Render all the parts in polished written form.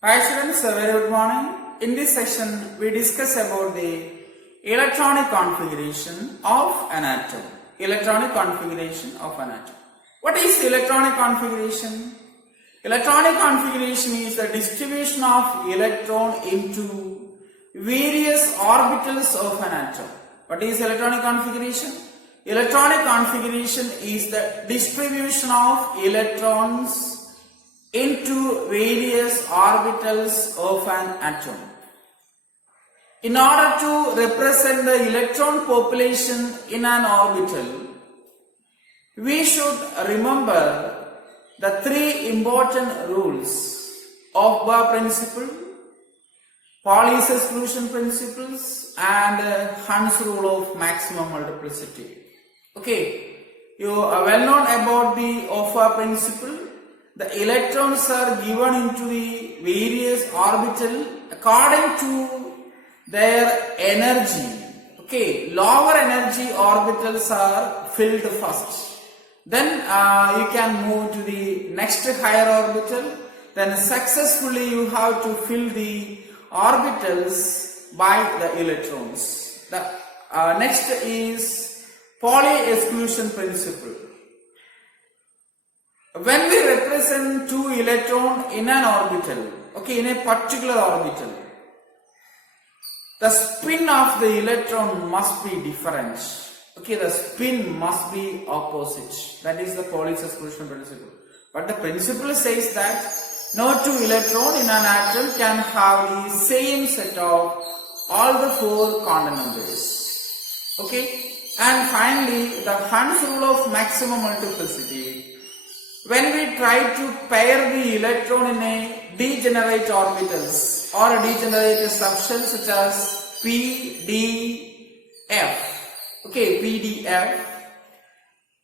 Hi students, a very good morning. In this session, we discuss about the electronic configuration of an atom. Electronic configuration of an atom. What is electronic configuration? Electronic configuration is the distribution of electron into various orbitals of an atom. What is electronic configuration? Electronic configuration is the distribution of electrons into various orbitals of an atom. In order to represent the electron population in an orbital, we should remember the three important rules of Bohr principle, Pauli's exclusion principles, and Hund's rule of maximum multiplicity. Okay, you are well known about the Bohr principle. The electrons are given into the various orbital according to their energy. Okay, lower energy orbitals are filled first. Then you can move to the next higher orbital. Then successfully you have to fill the orbitals by the electrons. The next is Pauli exclusion principle. When we represent two electrons in an orbital, okay, in a particular orbital, the spin of the electron must be different. Okay, the spin must be opposite. That is the Pauli's exclusion principle. But the principle says that no two electrons in an atom can have the same set of all the four quantum numbers. Okay, and finally, the Hund's rule of maximum multiplicity. When we try to pair the electron in a degenerate orbitals or a degenerate subshell such as P, D, F, okay, P, D, F,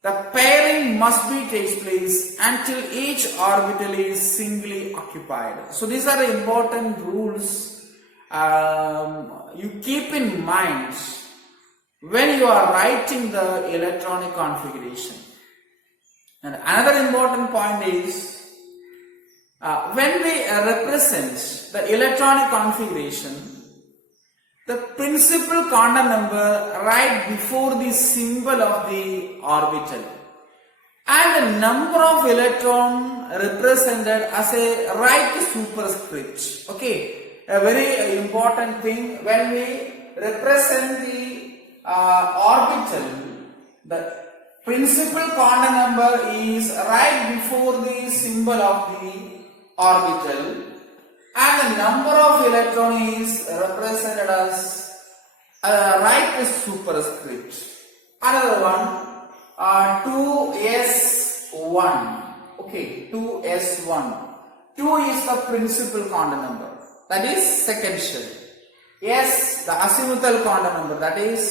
the pairing must be takes place until each orbital is singly occupied. So these are the important rules you keep in mind when you are writing the electronic configuration. And another important point is when we represent the electronic configuration, the principal quantum number right before the symbol of the orbital and the number of electron represented as a right superscript. Okay, a very important thing when we represent the orbital, the principal quantum number is right before the symbol of the orbital and the number of electron is represented as right superscript. Another one, 2s1. Okay, 2s1. 2 is the principal quantum number, that is second shell. S, the azimuthal quantum number, that is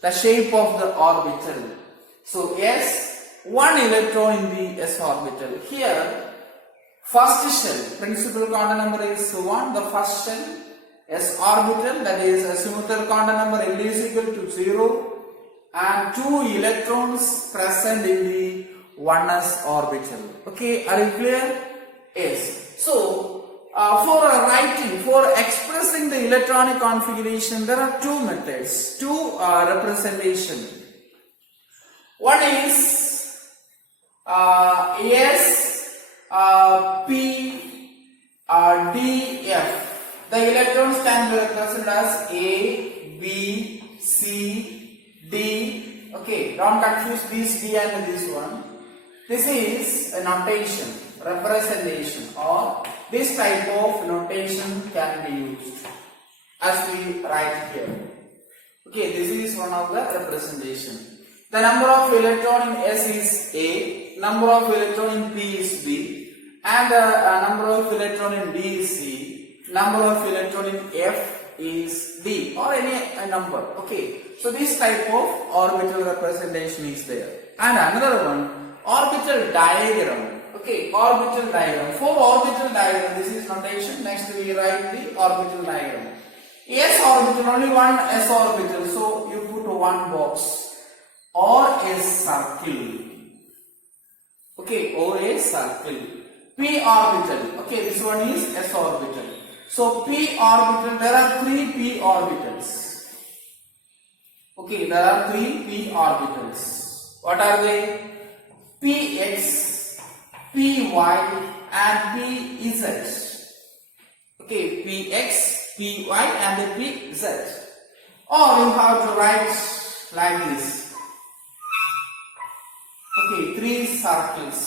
the shape of the orbital. So S, one electron in the S orbital. Here, first shell, principal quantum number is 1, the first shell, S orbital, that is azimuthal quantum number L is equal to 0, and 2 electrons present in the 1s orbital. Okay, are you clear? Yes. So, for expressing the electronic configuration, there are two methods, two representation. One is S, P, D, F. The electrons can be represented as A, B, C, D. Okay, don't confuse this D and this one. This is a notation, representation, or this type of notation can be used as we write here. Okay, this is one of the representation. The number of electron in S is A, number of electron in P is B, and the number of electron in D is C, number of electron in F is D, or any number. Okay, so this type of orbital representation is there. And another one, orbital diagram. Okay, orbital diagram. For orbital diagram, this is notation. Next we write the orbital diagram. S orbital, only one S orbital, so you put one box. Or a circle. Okay, or a circle. p orbital. Okay, this one is s orbital. So p orbital, there are 3 p orbitals. Okay, there are 3 p orbitals. What are they? Px, py and pz. Okay, px, py and pz. Or you have to write like this. Okay, 3 circles.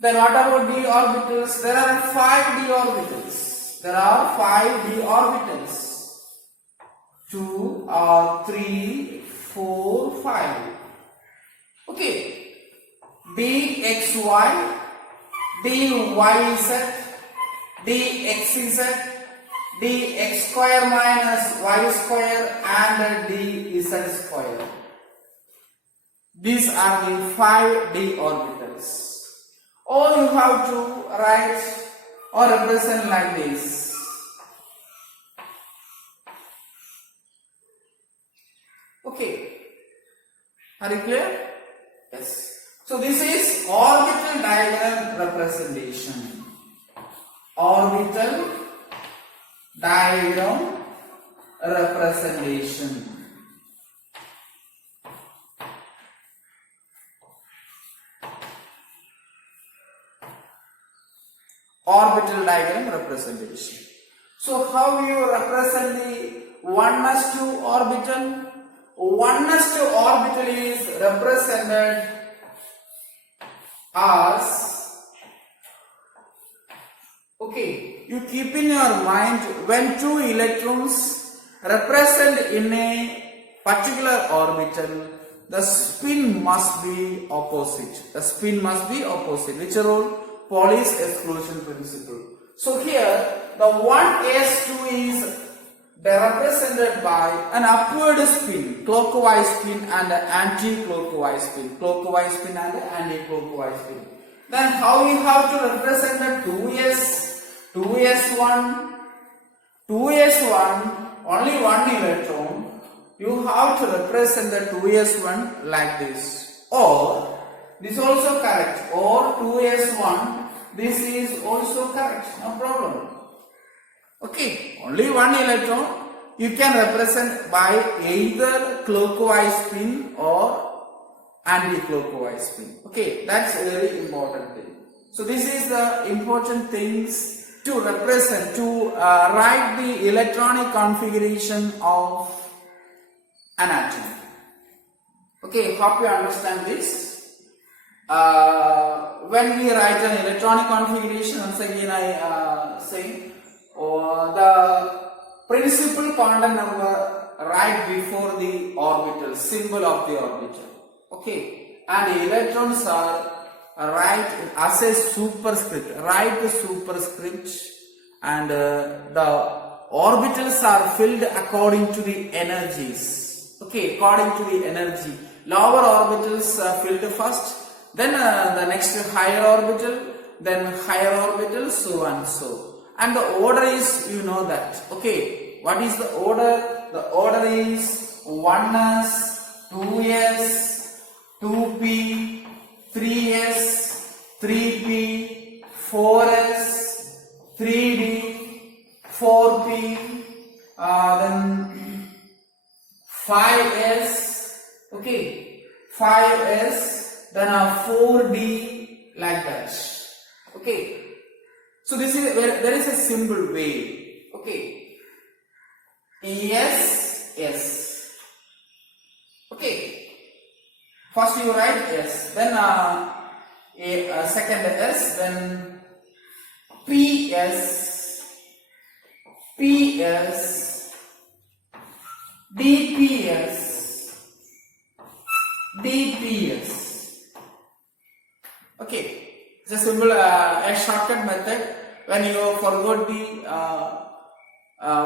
Then what about d orbitals? There are 5 d orbitals. There are 5 d orbitals. 2 or 3, 4, 5. Okay. dxy, dyz, dxz, dx square minus y square and dz square. These are the 5 d orbitals. Or you have to write or represent like this. Okay. Are you clear? Yes. So this is orbital diagram representation. Orbital diagram representation. Orbital diagram representation. So how you represent the 1s2 orbital? 1s2 orbital is represented as, okay, you keep in your mind when 2 electrons represent in a particular orbital, the spin must be opposite. The spin must be opposite. Which rule? Pauli's exclusion principle. So here the 1s2 is represented by an upward spin, clockwise spin and anti-clockwise spin, clockwise spin and anti-clockwise spin. Then how you have to represent the 2s1, only 1 electron, you have to represent the 2s1 like this, or this is also correct, or 2s1, this is also correct, no problem. Okay, only 1 electron you can represent by either clockwise spin or anti-clockwise spin. Okay, that's a very important thing. So this is the important things to represent, to write the electronic configuration of an atom. Okay, hope you understand this. When we write an electronic configuration, once again I say, the principal quantum number right before the orbital, symbol of the orbital. Okay, and the electrons are right as a superscript, write the superscript, and the orbitals are filled according to the energies. Okay, according to the energy. Lower orbitals are filled first, then the next higher orbital, then higher orbital, so and so. And the order is, you know that. Okay, what is the order? The order is 1s, 2s, 2p, 3s, 3p, 4s, 3d, 4p, then 5s, okay, 5s, then 4d, like that. Okay. So this is where there is a simple way. Okay. S. Okay. First you write S, then second S, then PS, DPS. Okay. It's a simple, a shortcut method when you forgot the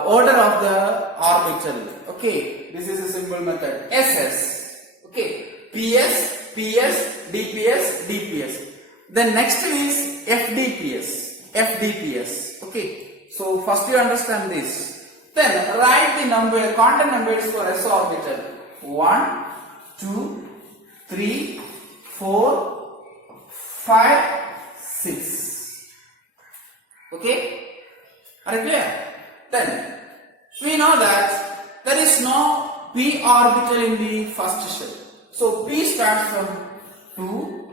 order of the orbital. Okay, this is a simple method. SS. Okay, PS, DPS. Then next is FDPS. Okay, so first you understand this. Then write the quantum numbers for s orbital. 1, 2, 3, 4, 5, 6. Okay? Are you clear? Then we know that there is no p orbital in the first shell. So p starts from 2,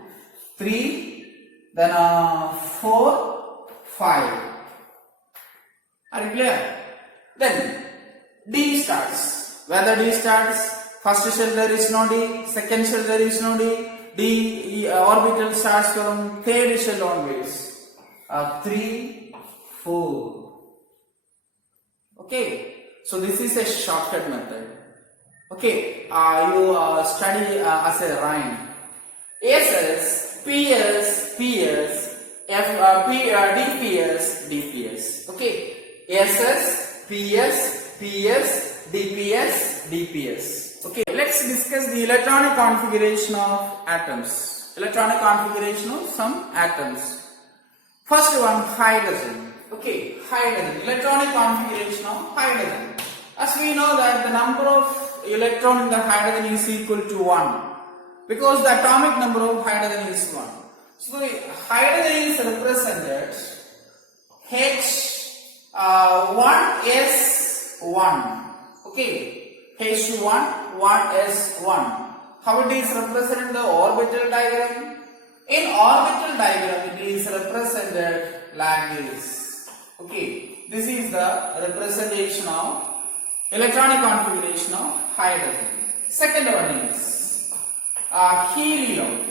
3, then 4, 5. Are you clear? Then D starts. Whether D starts, first shell there is no D, second shell there is no D. D orbital starts from third shell onwards. 3, 4. Okay. So this is a shortcut method. Okay. You study as a rhyme. SS, PS, PS, DPS, DPS. Okay. SS, PS, PS, DPS, DPS. Okay, let's discuss the electronic configuration of atoms. Electronic configuration of some atoms. First one, hydrogen. Okay, hydrogen. Electronic configuration of hydrogen. As we know that the number of electron in the hydrogen is equal to 1. Because the atomic number of hydrogen is 1. So the hydrogen is represented H1S1. Okay, H1, 1S1. How it is represented in the orbital diagram? In orbital diagram, it is represented like this. Okay, this is the representation of electronic configuration of hydrogen. Second one is helium.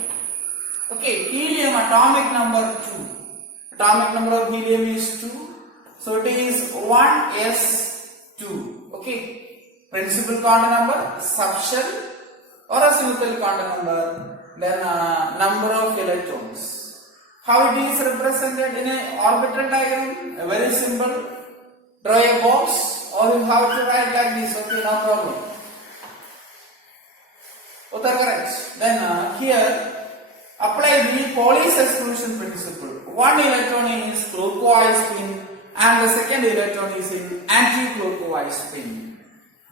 Okay, helium atomic number 2. Atomic number of helium is 2. So it is 1s2. Okay. Principal quantum number, subshell or azimuthal quantum number, then number of electrons. How it is represented in an orbital diagram? Very simple. Draw a box or you have to write like this. Okay, no problem. Both are correct. Then here apply the Pauli's exclusion principle. One electron is clockwise spin and the second electron is in anti-clockwise spin.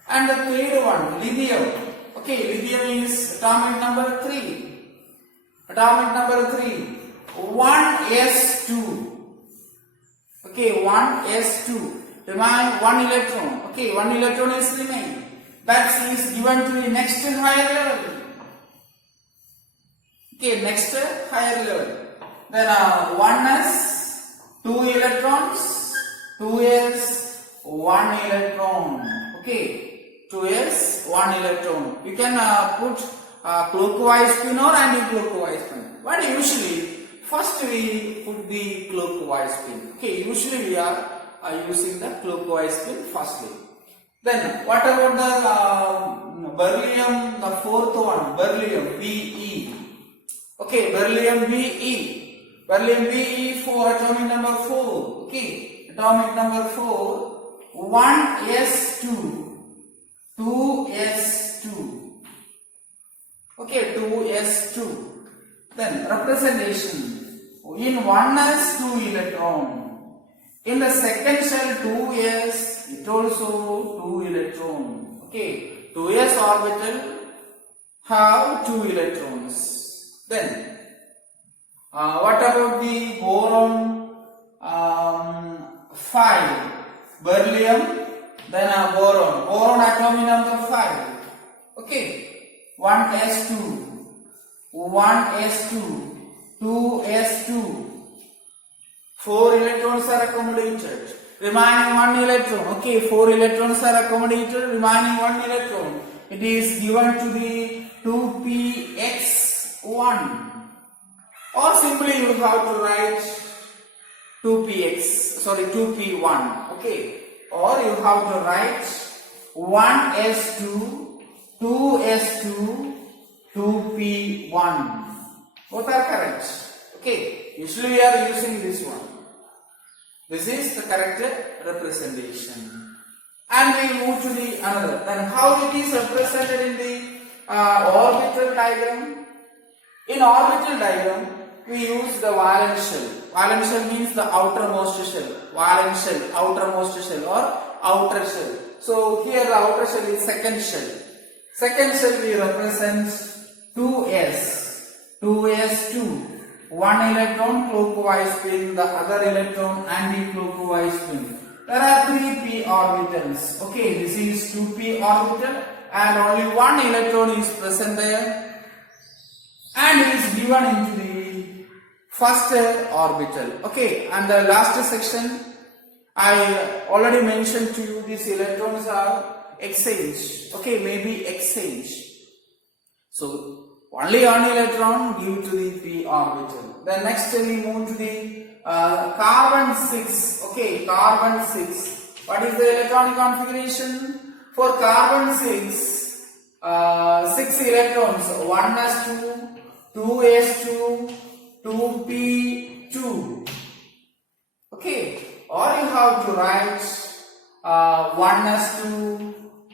And the third one, lithium. Okay, lithium is atomic number 3. Atomic number 3. 1s2. Okay, 1s2. Remain 1 electron. Okay, 1 electron is remain. That is given to the next higher level. Okay, next higher level. Then 1s, 2 electrons, 2s, 1 electron. Okay, 2s, 1 electron. You can put clockwise spin or anti-clockwise spin. But usually, first we put the clockwise spin. Okay, usually we are using the clockwise spin firstly. Then, what about the beryllium, the fourth one, beryllium, Be. Okay, beryllium Be. Beryllium Be for atomic number 4. Okay, atomic number 4, 1s2. 2s2. Okay, 2s2. Then representation. In 1s 2 electron. In the second shell 2s, it also 2 electron. Okay, 2s orbital have 2 electrons. Then what about the boron 5? Beryllium. Then boron. Boron atomic number 5. Okay. 1s2. 1s2. 2s2. 4 electrons are accommodated. Remaining 1 electron. Okay. 4 electrons are accommodated. Remaining 1 electron. It is given to the 2px1. Or simply you have to write 2p1. Okay. Or you have to write 1s2, 2s2, 2p1. Both are correct. Okay. Usually we are using this one. This is the correct representation. And we move to the another. Then how it is represented in the orbital diagram? In orbital diagram, we use the valence shell. Valence shell means the outermost shell. Valence shell, outermost shell or outer shell. So here the outer shell is second shell. Second shell we represent 2s, 2s2. one electron clockwise spin, the other electron anti-clockwise spin. There are 3 p orbitals. Okay, this is 2p orbital and only one electron is present there and is given into the first orbital. Okay, and the last section I already mentioned to you, these electrons are exchange. Okay, maybe exchange. So only one electron give to the p orbital. Then next we move to the carbon 6. Okay, carbon 6. What is the electronic configuration? For carbon 6, 6 electrons, 1s2, 2s2, 2p2. Okay, or you have to write 1s2,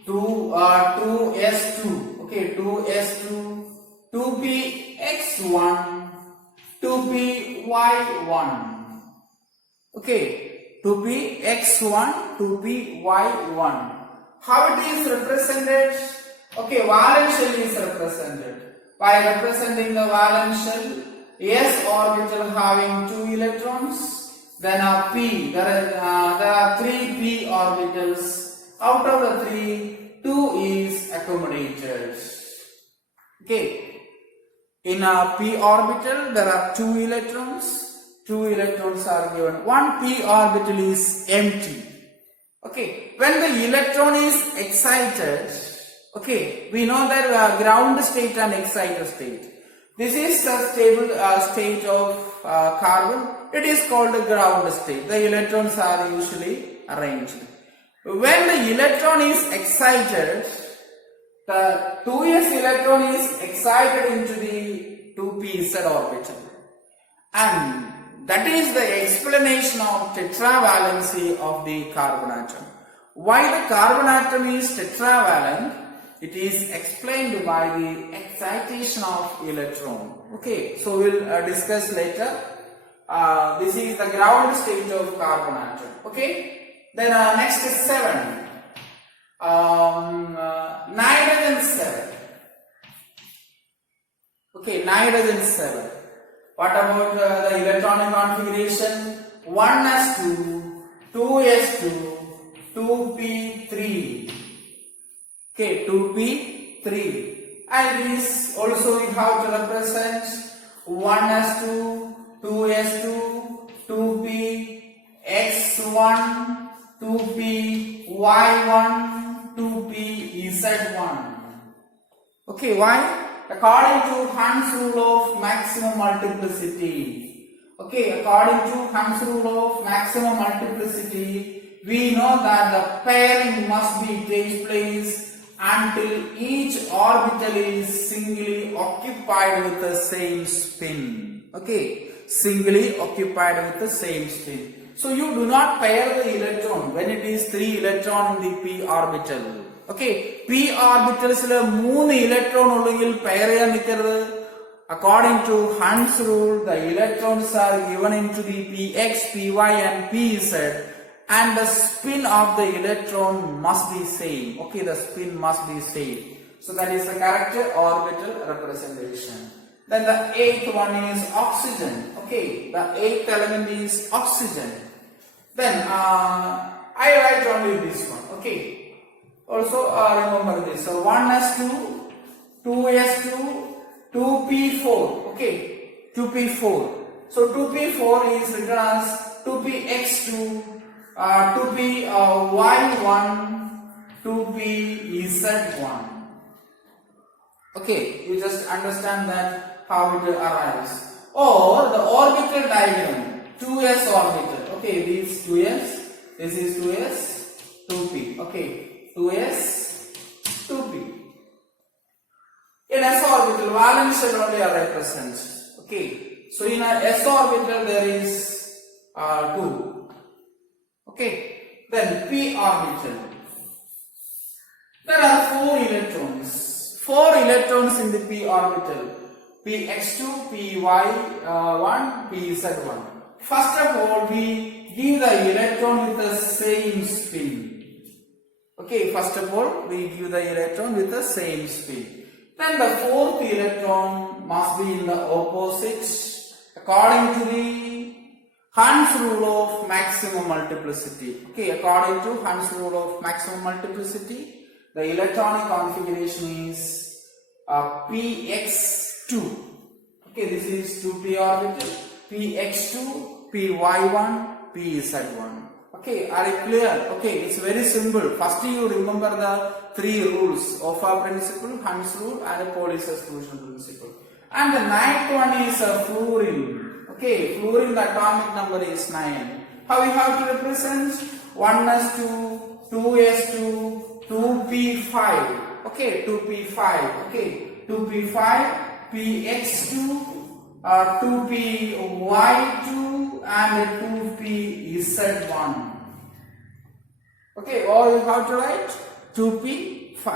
2s2. Okay, 2s2, 2px1, 2py1. Okay, 2px1, 2py1. How it is represented? Okay, valence shell is represented. By representing the valence shell, S orbital having 2 electrons, then a p, there are 3 p orbitals. Out of the 3, 2 is accommodated. Okay, in a p orbital there are 2 electrons. 2 electrons are given. One p orbital is empty. Okay, when the electron is excited, okay, we know that ground state and excited state. This is the stable state of carbon. It is called the ground state. The electrons are usually arranged. When the electron is excited, the 2s electron is excited into the 2pz orbital, and that is the explanation of tetravalency of the carbon atom. Why the carbon atom is tetravalent? It is explained by the excitation of electron. Okay, so we'll discuss later. This is the ground state of carbon atom. Okay, then next is 7. Nitrogen 7. Okay, nitrogen 7. What about the electronic configuration? 1s2, 2s2, 2p3. Okay, 2p3. And this also we have to represent 1s2, 2s2, 2p x1, 2p y1, 2p z1. Okay, why? According to Hund's rule of maximum multiplicity. Okay, according to Hund's rule of maximum multiplicity, we know that the pairing must be takes place until each orbital is singly occupied with the same spin. Okay, singly occupied with the same spin. So you do not pair the electron when it is 3 electron in the p orbital. Okay, p orbitals 3 electron ullengil pair cheyan nikkaruthu. According to Hund's rule, the electrons are given into the px, py and pz, and the spin of the electron must be same. Okay, the spin must be same. So that is the correct orbital representation. Then the 8th one is oxygen. Okay, the 8th element is oxygen. Then I write only this one. Okay. Also remember this. So 1s2, 2s2, 2p4. Okay, 2p4. So 2p4 is written as 2px2, 2py1, 2pz1. Okay, you just understand that how it arrives. Or the orbital diagram, 2s orbital. Okay, this 2s, this is 2s, 2p. Okay. 2s, 2p. In s orbital, valence shell only are represented. Okay, so in a s orbital there is 2. Okay, then p orbital. There are 4 electrons. 4 electrons in the p orbital. px2, py1, pz1. First of all, we give the electron with the same spin. Okay, first of all, we give the electron with the same spin. Then the 4th electron must be in the opposite according to the Hund's rule of maximum multiplicity. Okay, according to Hund's rule of maximum multiplicity, the electronic configuration is px2. Okay, this is 2p orbital, px2, py1, pz1. Okay, are you clear? Okay, it's very simple. First you remember the three rules: Offa principle, Hund's rule, and the Pauli substitution principle. And the ninth one is fluorine. Okay, fluorine, the atomic number is 9. How we have to represent? 1s2, 2s2, 2p5. Okay, 2p5. Okay, 2p5, px2, 2py2, and 2pz1. Okay, all you have to write 2p5.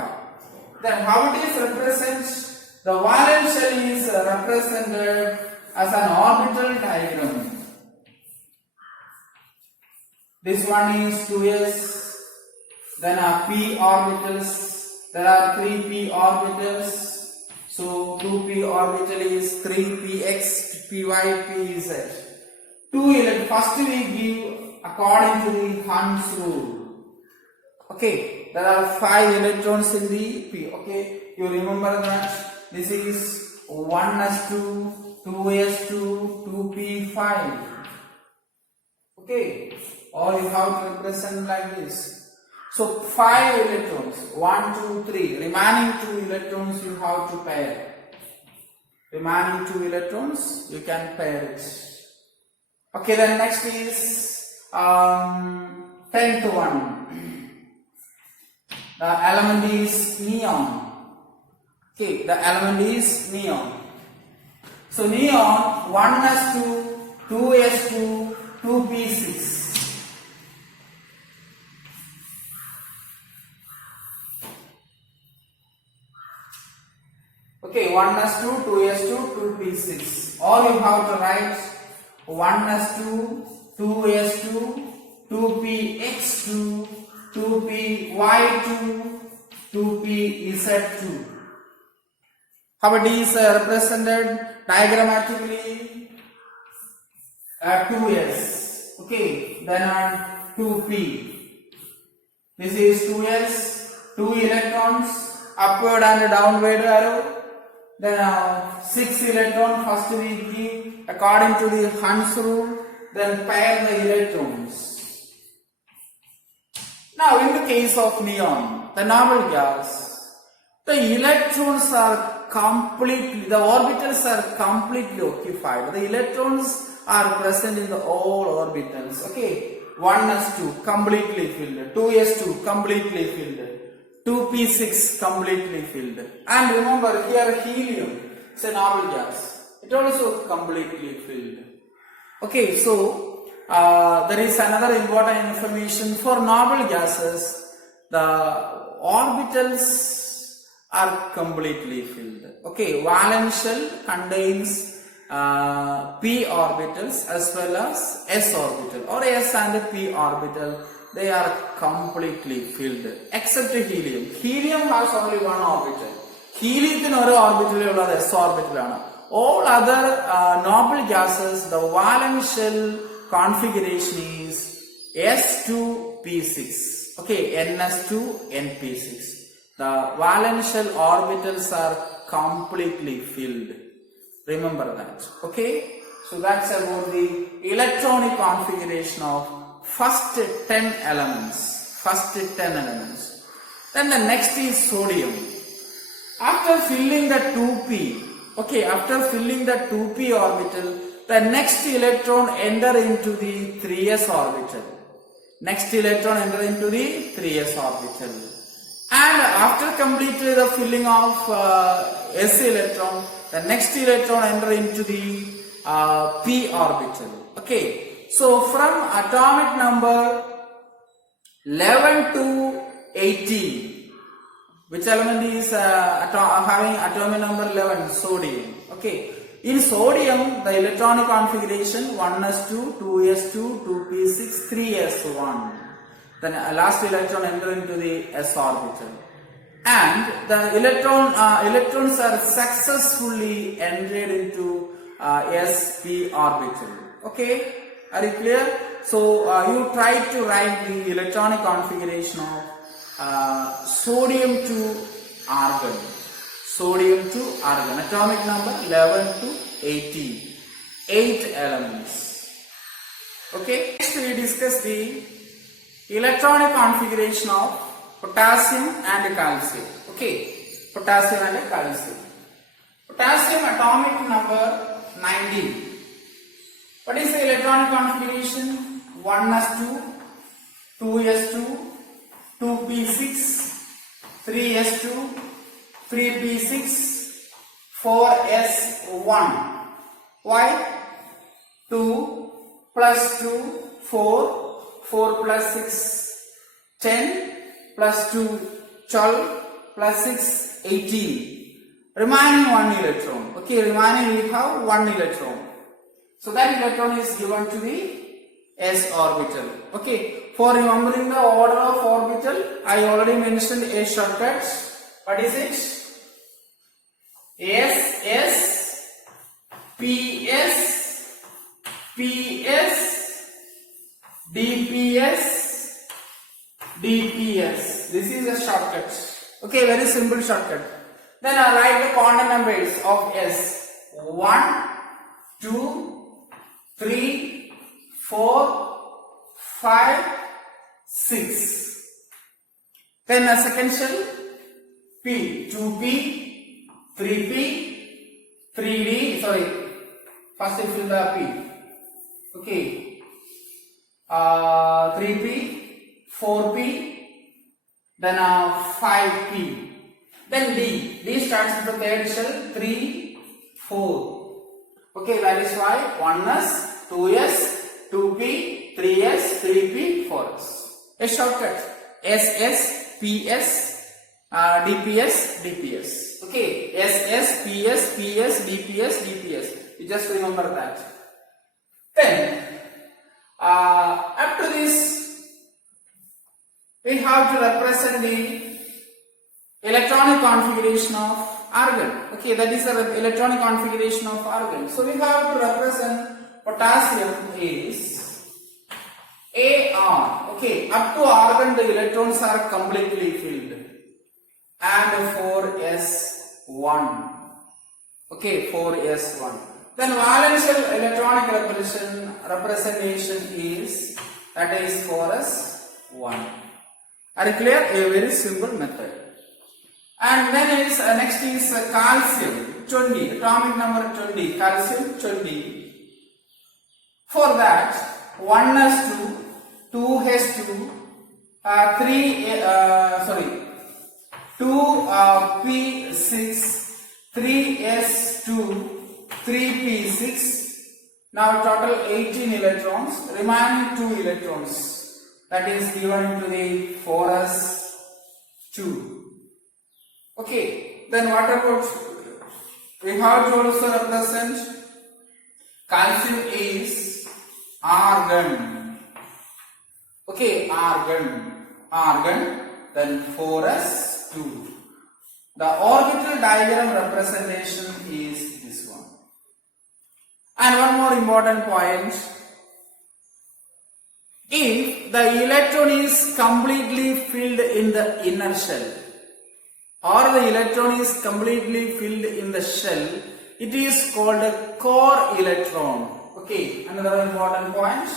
Then how it is represented? The valence shell is represented as an orbital diagram. This one is 2s, then p orbitals. There are 3p orbitals. So 2p orbital is 3px, py, pz. First we give according to the Hund's rule. Okay, there are 5 electrons in the p. Okay, you remember that this is 1s2, 2s2, 2p5. Okay, or you have to represent like this. So 5 electrons, 1, 2, 3. Remaining 2 electrons you have to pair. Remaining 2 electrons you can pair it. Okay, then next is 10th one. The element is neon. Okay, the element is neon. So neon 1s2, 2s2, 2p6. Okay, 1s2, 2s2, 2p6. All you have to write 1s2, 2s2, 2px2, 2py2, 2pz2. How it is represented diagrammatically? 2s. Okay, then on 2p. This is 2s, 2 electrons, upward and downward arrow. Then 6 electrons, first we give according to the Hund's rule, then pair the electrons. Now in the case of neon, the noble gas, the electrons are completely, the orbitals are completely occupied. The electrons are present in the all orbitals. Okay, 1s2 completely filled, 2s2 completely filled, 2p6 completely filled. And remember here helium, it's a noble gas. It also completely filled. Okay, so there is another important information for noble gases. The orbitals are completely filled. Okay, valence shell contains p orbitals as well as s orbital, or s and p orbital. They are completely filled except helium. Helium has only one orbital. Helium is orbital, s orbital. All other noble gases, the valence shell configuration is s2p6. Okay, ns2 np6. The valence shell orbitals are completely filled. Remember that. Okay, so that's about the electronic configuration of first 10 elements. Then the next is sodium. After filling the 2p, okay, after filling the 2p orbital, the next electron enter into the 3s orbital. Next electron enter into the 3s orbital. And after completely the filling of s electron, the next electron enter into the p orbital. Okay, so from atomic number 11 to 18, which element is having atomic number 11? Sodium. Okay, in sodium the electronic configuration 1s2, 2s2, 2p6, 3s1. Then last electron enter into the s orbital, and the electrons are successfully entered into sp orbital. Okay, are you clear? So you try to write the electronic configuration of sodium to argon. Sodium to argon. Atomic number 11 to 18. 8 elements. Okay. Next we discuss the electronic configuration of potassium and calcium. Okay. Potassium and calcium. Potassium atomic number 19. What is the electronic configuration? 1s2, 2s2, 2p6, 3s2, 3p6, 4s1. Why? 2 plus 2, 4, 4 plus 6, 10, plus 2, 12, plus 6, 18. Remaining 1 electron. Okay, remaining we have 1 electron. So that electron is given to the s orbital. Okay, for remembering the order of orbital, I already mentioned a shortcut. What is it? S, S, PS, PS, DPS, DPS. This is a shortcut. Okay, very simple shortcut. Then I write the quantum numbers of S. 1, 2, 3, 4, 5, 6. Then a second shell P, 2P, 3P, 3D, sorry, first you fill the P. Okay. 3P, 4P, then 5P. Then D. D starts with the third shell 3, 4. Okay, that is why 1s, 2s, 2p, 3s, 3p, 4s. A shortcut SS, PS, DPS, DPS. Okay, SS, PS, PS, DPS, DPS. You just remember that. Then, after this, we have to represent the electronic configuration of argon. Okay, that is the electronic configuration of argon. So we have to represent potassium is Ar. Okay, up to argon the electrons are completely filled. And 4s1. Okay, 4s1. Then valence shell electronic representation is, that is 4s1. Are you clear? A very simple method. And then is next is calcium 20, atomic number 20, calcium 20. For that 1s2, 2s2, 2p6, 3s2, 3p6. Now total 18 electrons, remaining 2 electrons, that is given to the 4s2. Okay, then what about, we have to also represent calcium is argon. Okay, argon, then 4s2. The orbital diagram representation is this one. And one more important point. If the electron is completely filled in the inner shell, or the electron is completely filled in the shell, it is called a core electron. Okay, another important point.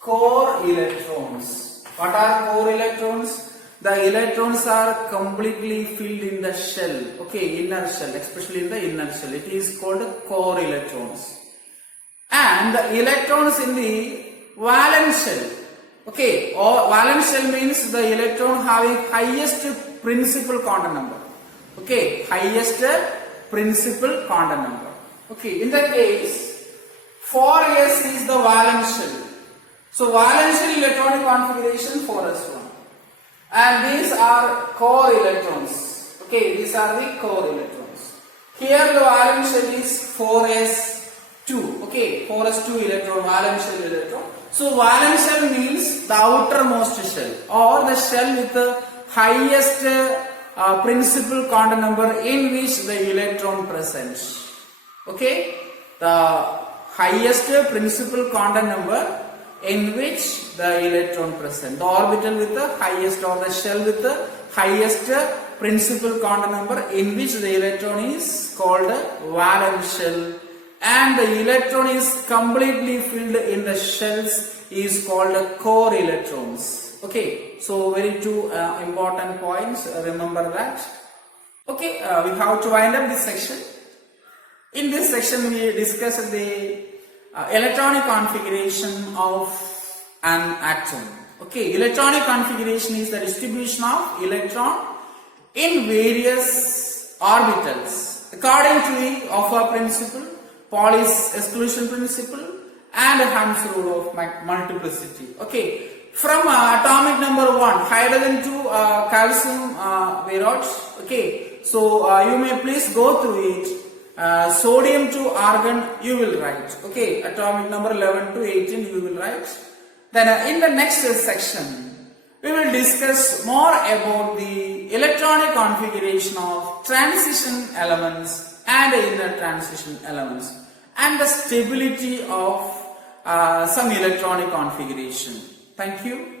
Core electrons. What are core electrons? The electrons are completely filled in the shell. Okay, inner shell, especially in the inner shell. It is called core electrons. And the electrons in the valence shell. Okay, or valence shell means the electron having highest principal quantum number. Okay, highest principal quantum number. Okay, in that case, 4s is the valence shell. So valence shell electronic configuration 4s1. And these are core electrons. Okay, these are the core electrons. Here the valence shell is 4s2. Okay, 4s2 electron, valence shell electron. So valence shell means the outermost shell, or the shell with the highest principal quantum number in which the electron presents. Okay, the highest principal quantum number in which the electron present. The orbital with the highest, or the shell with the highest principal quantum number in which the electron is called valence shell, and the electron is completely filled in the shells is called core electrons. Okay, so very two important points, remember that. Okay, we have to wind up this section. In this section we discussed the electronic configuration of an atom. Okay, electronic configuration is the distribution of electron in various orbitals according to the Offer principle, Pauli's exclusion principle, and Hertz's rule of multiplicity. Okay, from atomic number 1, hydrogen to calcium virods. Okay, so you may please go through it. Sodium to argon you will write. Okay, atomic number 11 to 18 you will write. Then in the next section we will discuss more about the electronic configuration of transition elements and inner transition elements, and the stability of some electronic configuration. Thank you.